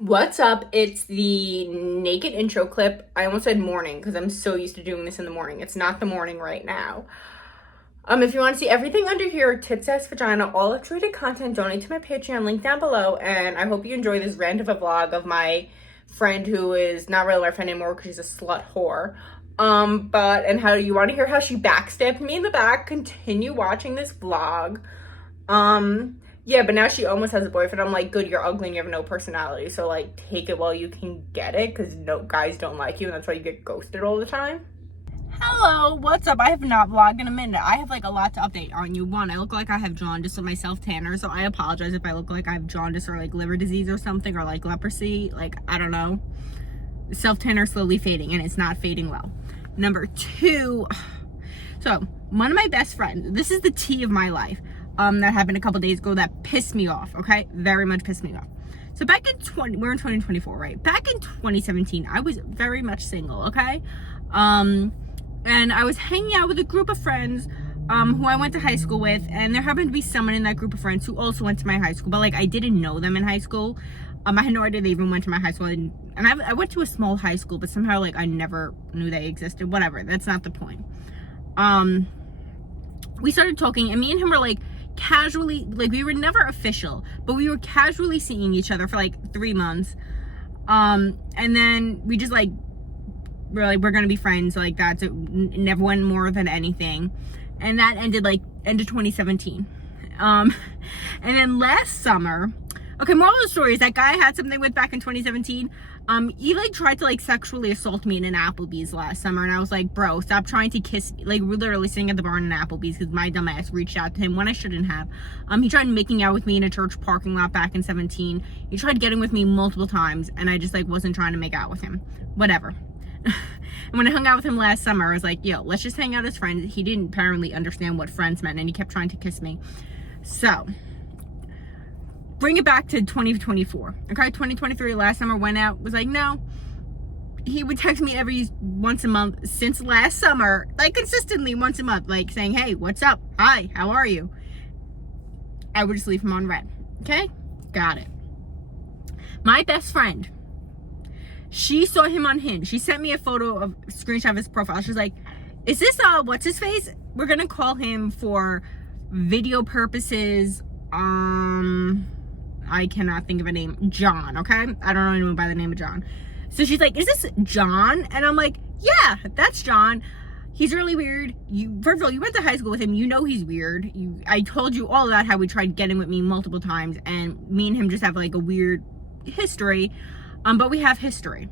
What's up? It's the naked intro clip. I almost said morning because I'm so used to doing this in the morning. It's not the morning right now. If you want to see everything under here, tits, ass, vagina, all X-rated content, donate to my Patreon, link down below. And I hope you enjoy this rant of a vlog of my friend who is not really my friend anymore because she's a slut whore. And how you want to hear how she backstabbed me in the back, continue watching this vlog. Yeah, but now she almost has a boyfriend. I'm like, good, you're ugly and you have no personality. So, like, take it while you can get it, because no guys don't like you, and that's why you get ghosted all the time. Hello, what's up? I have not vlogged in a minute. I have, like, a lot to update on you. One, I look like I have jaundice with my self-tanner, so I apologize if I look like I have jaundice or, like, liver disease or something, or, like, leprosy. Like, I don't know. Self-tanner slowly fading, and it's not fading well. Number two, so, one of my best friends, this is the tea of my life. That happened a couple days ago that pissed me off, okay? Very much pissed me off. So back in we're in 2024, right? Back in 2017, I was very much single, okay? And I was hanging out with a group of friends, who I went to high school with, and there happened to be someone in that group of friends who also went to my high school, but like I didn't know them in high school. I had no idea they even went to my high school, and I went to a small high school, but somehow like I never knew they existed. Whatever, that's not the point. We started talking, and me and him were like, casually, like we were never official, but we were casually seeing each other for like 3 months, and then we just like we're gonna be friends like that. So never went more than anything, and that ended end of 2017. And then last summer, okay, moral of the story is that guy I had something with back in 2017, he like tried to like sexually assault me in an Applebee's last summer, and I was like, bro, stop trying to kiss me. Like, we're literally sitting at the bar in an Applebee's because my dumb ass reached out to him when I shouldn't have. He tried making out with me in a church parking lot back in 17. He tried getting with me multiple times, and I just like wasn't trying to make out with him. Whatever. And when I hung out with him last summer, I was like, yo, let's just hang out as friends. He didn't apparently understand what friends meant, and he kept trying to kiss me. So bring it back to 2024. Okay, 2023, last summer, went out, was like, no. He would text me every once a month since last summer, like consistently once a month, like saying, hey, what's up? Hi, how are you? I would just leave him on red. Okay, got it. My best friend, she saw him on Hinge. She sent me a screenshot of his profile. She's like, is this what's his face? We're gonna call him for video purposes. I cannot think of a name. John, okay? I don't know anyone by the name of John. So she's like, is this John? And I'm like, yeah, that's John. He's really weird. First of all, you went to high school with him. You know he's weird. I told you all about how we tried getting with me multiple times, and me and him just have like a weird history. But we have history.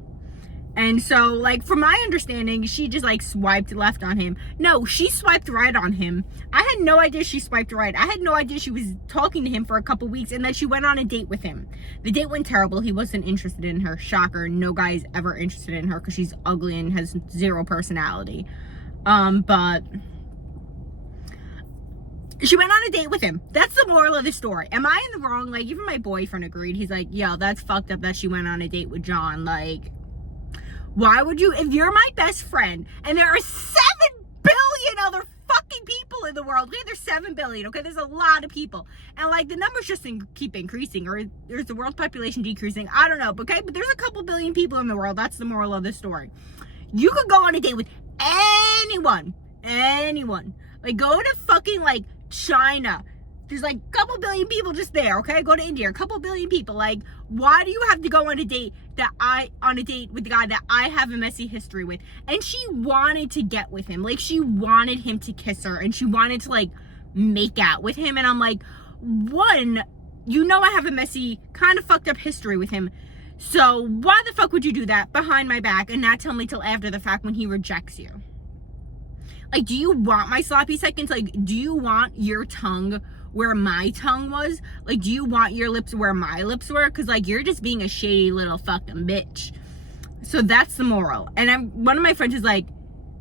And so, like, from my understanding, she just, like, swiped left on him. No, she swiped right on him. I had no idea she swiped right. I had no idea she was talking to him for a couple weeks, and then she went on a date with him. The date went terrible. He wasn't interested in her. Shocker. No guy's ever interested in her because she's ugly and has zero personality. But she went on a date with him. That's the moral of the story. Am I in the wrong? Like, even my boyfriend agreed. He's like, yo, that's fucked up that she went on a date with John. Like, why would you, if you're my best friend, and there are 7 billion other fucking people in the world, okay, there's 7 billion, okay, there's a lot of people, and like the numbers just keep increasing, or there's the world population decreasing, I don't know, okay, but there's a couple billion people in the world. That's the moral of the story. You could go on a date with anyone, like go to fucking like China. There's like a couple billion people just there, okay? Go to India, a couple billion people. Like, why do you have to go on a date with the guy that I have a messy history with? And she wanted to get with him. Like, she wanted him to kiss her, and she wanted to like make out with him. And I'm like, one, you know I have a messy, kind of fucked up history with him. So why the fuck would you do that behind my back and not tell me till after the fact when he rejects you? Like, do you want my sloppy seconds? Like, do you want your tongue where my tongue was? Like, do you want your lips where my lips were? Because, like, you're just being a shady little fucking bitch. So that's the moral. And one of my friends is like,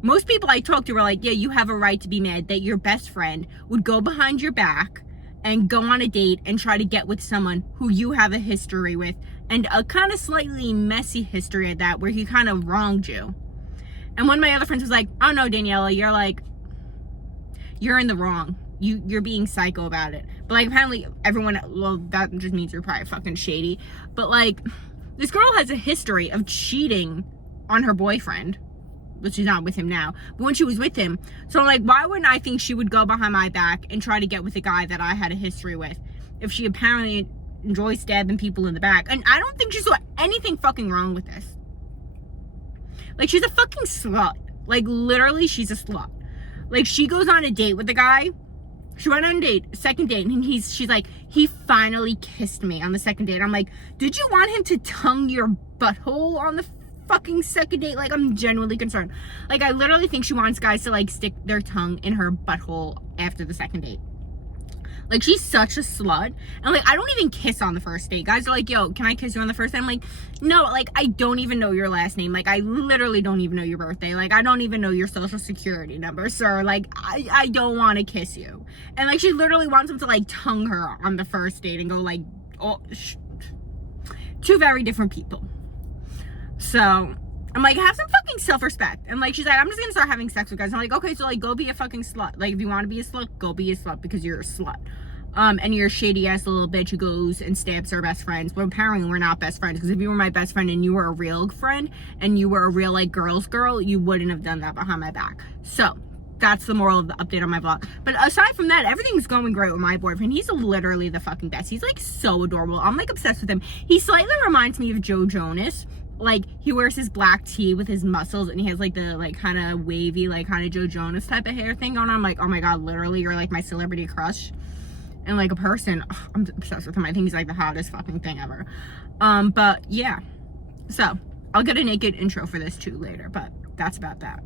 most people I talk to are like, yeah, you have a right to be mad that your best friend would go behind your back and go on a date and try to get with someone who you have a history with, and a kind of slightly messy history at that, where he kind of wronged you. And one of my other friends was like, oh no, Daniela, you're in the wrong. You're being psycho about it. But like, apparently everyone, well, that just means you're probably fucking shady. But like, This girl has a history of cheating on her boyfriend, but she's not with him now, but when she was with him. So I'm like, why wouldn't I think she would go behind my back and try to get with a guy that I had a history with if she apparently enjoys stabbing people in the back? And I don't think she saw anything fucking wrong with this. Like, she's a fucking slut. Like, literally, she's a slut. Like, she goes on a date with the guy. She went on a date, second date, and she's like, he finally kissed me on the second date. I'm like, did you want him to tongue your butthole on the fucking second date? Like, I'm genuinely concerned. Like, I literally think she wants guys to, like, stick their tongue in her butthole after the second date. Like, she's such a slut. And, like, I don't even kiss on the first date. Guys are like, yo, can I kiss you on the first date? I'm like, no, like, I don't even know your last name. Like, I literally don't even know your birthday. Like, I don't even know your social security number, sir. Like, I don't want to kiss you. And, like, she literally wants him to, like, tongue her on the first date and go, like, oh, two very different people. So, I'm like, have some fucking self-respect. And, like, she's like, I'm just gonna start having sex with guys. I'm like, okay, so, like, go be a fucking slut. Like, if you want to be a slut, go be a slut because you're a slut. And you're a shady-ass little bitch who goes and stabs her best friends. But apparently we're not best friends, because if you were my best friend and you were a real friend and you were a real, like, girl's girl, you wouldn't have done that behind my back. So, that's the moral of the update on my vlog. But aside from that, everything's going great with my boyfriend. He's literally the fucking best. He's, like, so adorable. I'm, like, obsessed with him. He slightly reminds me of Joe Jonas. Like, he wears his black tee with his muscles, and he has, like, the, like, kind of wavy, like, kind of Joe Jonas type of hair thing going on. I'm like, oh my god, literally, you're, like, my celebrity crush. And, like, a person, I'm obsessed with him. I think he's, like, the hottest fucking thing ever. But, yeah. So, I'll get a naked intro for this, too, later. But, that's about that.